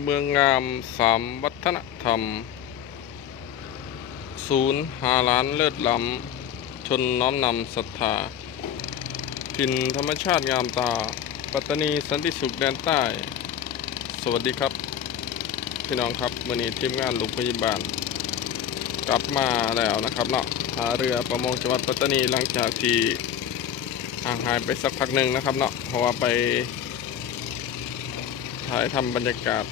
เมืองงามสามวัฒนธรรม ศูนย์หาล้านเลิศล้ำ ชนน้อมนำศรัทธาถิ่นธรรมชาติงามตา ปัตตานีสันติสุขแดนใต้ สวัสดีครับ พี่น้องครับวันนี้ทีมงานโรงพยาบาล กลับมาแล้วนะครับเนาะหาเรือประมงจังหวัดปัตตานีหลังจากที่ห่างหายไปสักพักหนึ่งนะครับเนาะเพราะว่าไปถ่ายทำบรรยากาศ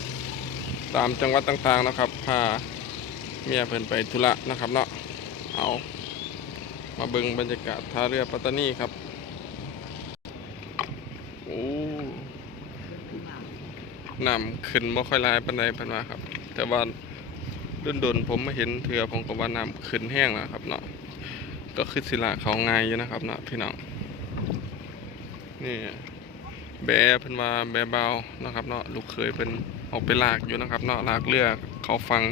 ตามจังหวัดต่างๆนะครับพาเมียเพิ่นไปธุระนะครับเนาะเอามาเบิ่งบรรยากาศท่าเรือปัตตานีครับโอ้น้ำขึ้นบ่ค่อยลายปานใดเพิ่นว่าครับ แต่ว่าดนๆผมมาเห็นเถือผมก็ว่าน้ำขึ้นแห้งแล้วครับเนาะก็คือศิลาเขาง่ายอยู่นะครับเนาะพี่น้องนี่แบเพิ่นว่าแบเบานะครับเนาะลูกเคยเพิ่น ออกไปลากอยู่นะครับเนาะลากเรือเขาฟัง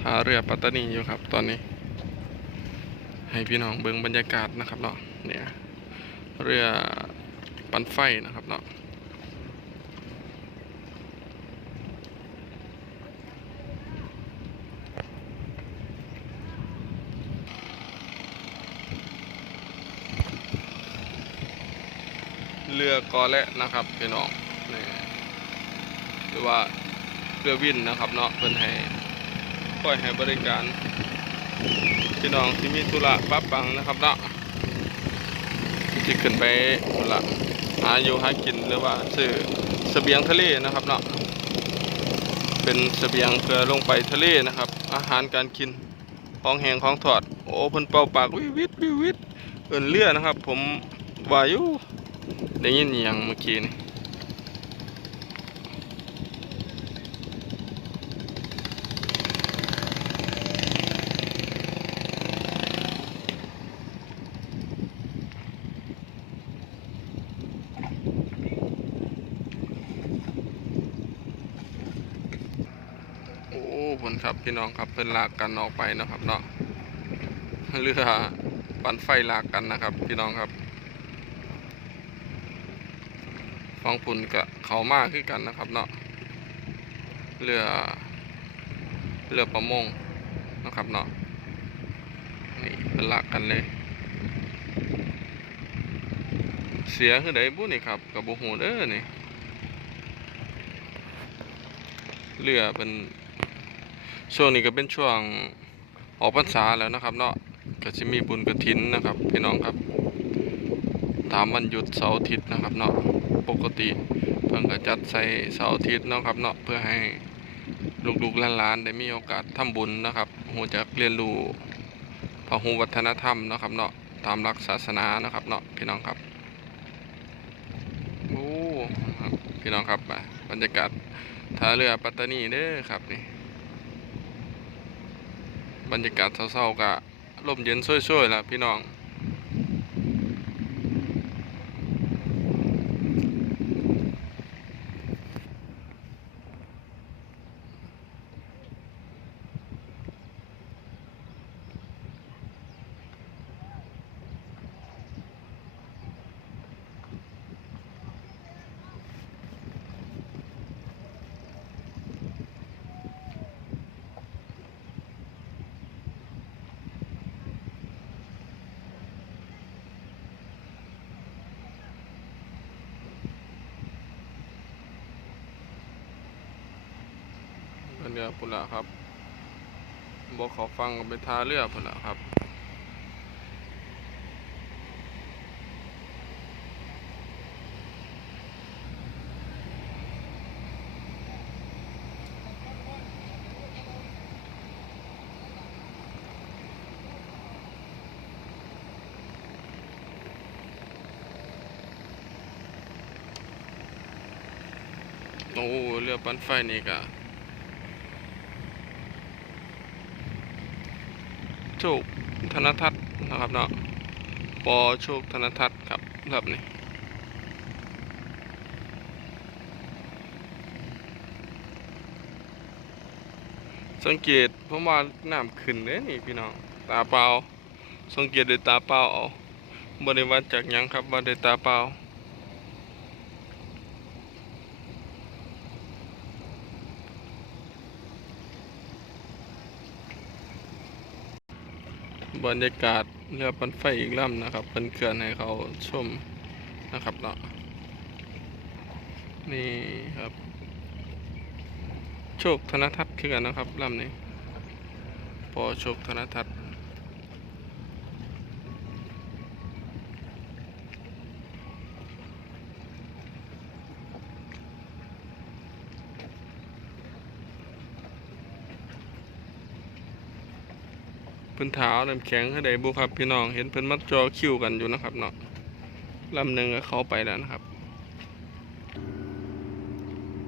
ท่าเรือปัตตานีอยู่ครับ ตอนนี้ ให้พี่น้องเบิ่งบรรยากาศนะครับเนาะเนี่ยเรือปันไฟนะครับเนาะเรือกอและนะครับพี่น้องนี่ห รือว่าเรือวินนะครับเนาะเพิ่นให้ค่อยให้บริการพี่น้องที่มีธุระปั๊บปังนะครับเนาะที่ขึ้นไปธุระหาอยู่หากินหรือว่าซื้อเสบียงทะเลนะครับเนาะเป็นเสบียงเพื่อลงไปทะเลนะครับ อาหารการกินของแหงของทอดโอ้เพิ่นเป่าปากวิวิดวิวิดเอิ้นเรือนะครับ ผมว่ายู่ได้ยินอย่างเมื่อกี้นี่ อ้ผลครับพี่น้องครับเพิ่นลากกันออกไปนะครับเนาะเรือปั่นไฟลากกันนะครับ พี่น้องครับฟังปุ่นกับเขามากขึ้นกันนะครับเนาะเรือเรือประมงนะครับเนาะนี่เพิ่นลากกันเลย เสียคือไดบุนี่ครับกับโบหูเด้อนี่เรือเป็น ช่วงนี้ก็เป็นช่วงออกพรรษาแล้วนะครับ เนาะก็จะมีบุญกฐินนะครับ พี่น้องครับตามวันหยุดเสาร์อาทิตย์นะครับเนาะปกติเพิ่งก็จัดใส่เสาร์อาทิตย์เนาะครับเนาะเพื่อให้ลูกๆหลานๆได้มีโอกาสทำบุญนะครับหูจักเรียนรู้พหูวัฒนธรรมนะครับเนาะตามหลักศาสนานะครับเนาะพี่น้องครับโอ้ครับพี่น้องครับบรรยากาศท่าเรือปัตตานีเด้อครับนี่ บรรยากาศเศร้าๆกะลมเย็นช่วยๆล่ะพี่น้อง เรือพุ่นละครับบอกขอฟังก็ไปทาเรือพุ่นละครับโอ้เรือปั่นไฟนี่กะ โชคธนทัศน์นะครับเนาะปอโชคธนทัศน์ครับครับนี่สังเกตผมว่าน้ำขึ้นเด้นี่พี่น้องตาเปล่าสังเกตด้วยตาเปล่าเอาบริวัดจากยังครับว่าด้วยตาเปล่า บรรยากาศเรือปันไฟอีกลำนะครับเป็นเขื่อนให้เขาชมนะครับเนาะนี่ครับ โชคธนทัศน์คือกันนะครับลำนี้ พอโชคธนทัศน์ เพิ่นถาวน้ำแข็งให้ได้บุครับพี่น้องเห็นเพิ่นมัดจอคิวกันอยู่นะครับเนาะลำหนึ่งก็เข้าไปแล้วนะครับ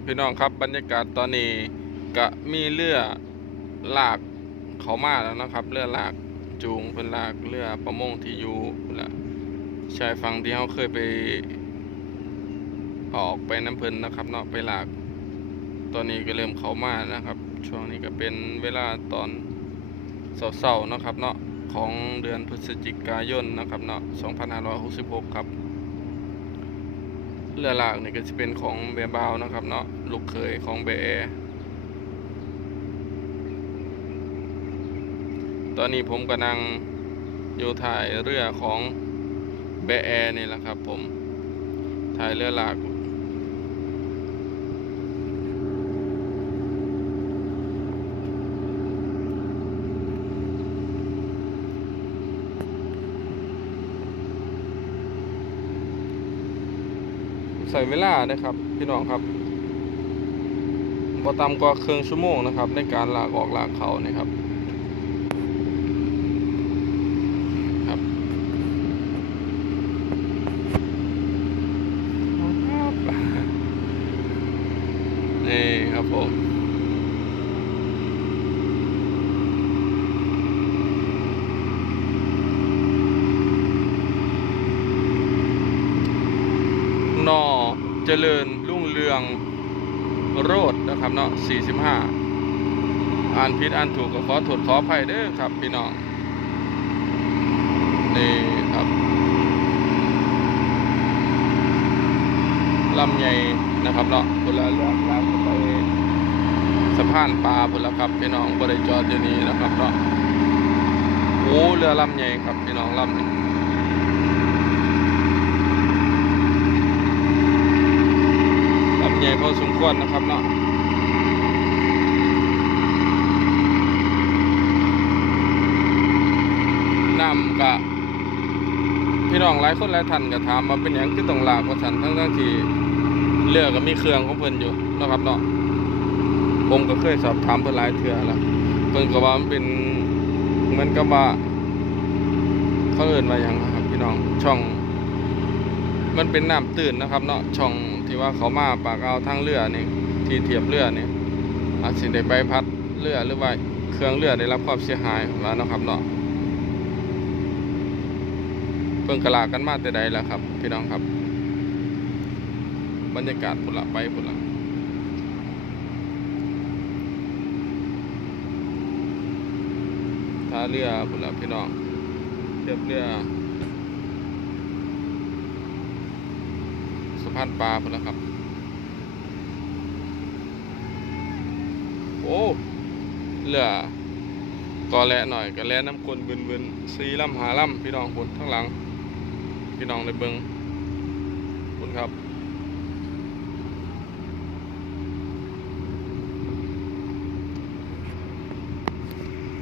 พี่น้องครับบรรยากาศตอนนี้ก็มีเรือลากเขามาแล้วนะครับ เรือลากจูงเป็นลากเรือประมงที่อยู่นละชายฝั่งที่เขาเคยไป ออกไปน้ำเพลินนะครับเนาะไปลาก ตอนนี้ก็เริ่มเขามานะครับ ช่วงนี้ก็เป็นเวลาตอน เสาร์ๆนะครับเนาะของเดือนพฤศจิกายนนะครับเนาะ2566 ครับเรือหลากนี่ก็จะเป็นของเบร์บาวนะครับเนาะลูกเคยของเบร์ตอนนี้ผมกำลังอยู่ถ่ายเรือของเบร์นี่แหละครับผมถ่ายเรือหลาก ใส่เวลานะครับ พี่น้องครับพอตามก็เครื่องชั่วโมงนะครับ ในการลากออกลากเขานี่ครับครับนี่ครับผมนอ เจริญรุ่งเรืองโรดนะครับเนาะ45 อ่านผิดอ่านถูกก็ขอโทษขออภัยเด้อครับพี่น้อง นี่ครับลำใหญ่นะครับเนาะพุ่นละเรือลากไปสะพานปลาพุ่นละครับพี่น้องบริจอดอยู่นี้นะครับเนาะโอ้เรือลำใหญ่ครับพี่น้องลำนี้ลำให ญ่อสมควรนะครับเนาะน้ำกะพี่น้องหลายคนหลายท่านก็ถามมาเป็นหยังคือต้องลากว่าสันทั้งทั้งที่เรือก็มีเครื่องของเพิ่นอยู่นะครับเนาะผมก็เคยสอบถามเพิ่นหลายเทื่อล้วเพิ่นก็ว่ามันเป็นเหมือนกับว่าเขาเอิ้นว่าหยังนะครับ พี่น้องช่อง มันเป็นน้ำตื้นนะครับ เนาะช่อง ที่ว่าเขามาปากเอาวทางเรือนี่ที่เทียบเรือนี่อาจสิได้ใบพัดเรือหรือว่าเครื่องเรือได้รับความเสียหายว่าเนะครับเนาะเพิ่งกะลากันมาแต่ใดแล้วครับ พี่น้องครับ บรรยากาศพุ่นละไปพุ่นละท่าเรือพุ่นละพี่น้องเทียบเรือ พานปลาพุ่นละครับ โอ้เรือก็แลหน่อยก็แลน้ำกลนบึนๆสีลำหาลำพี่น้องคนทั้างหลัง พี่น้องในเบิงคุณครับ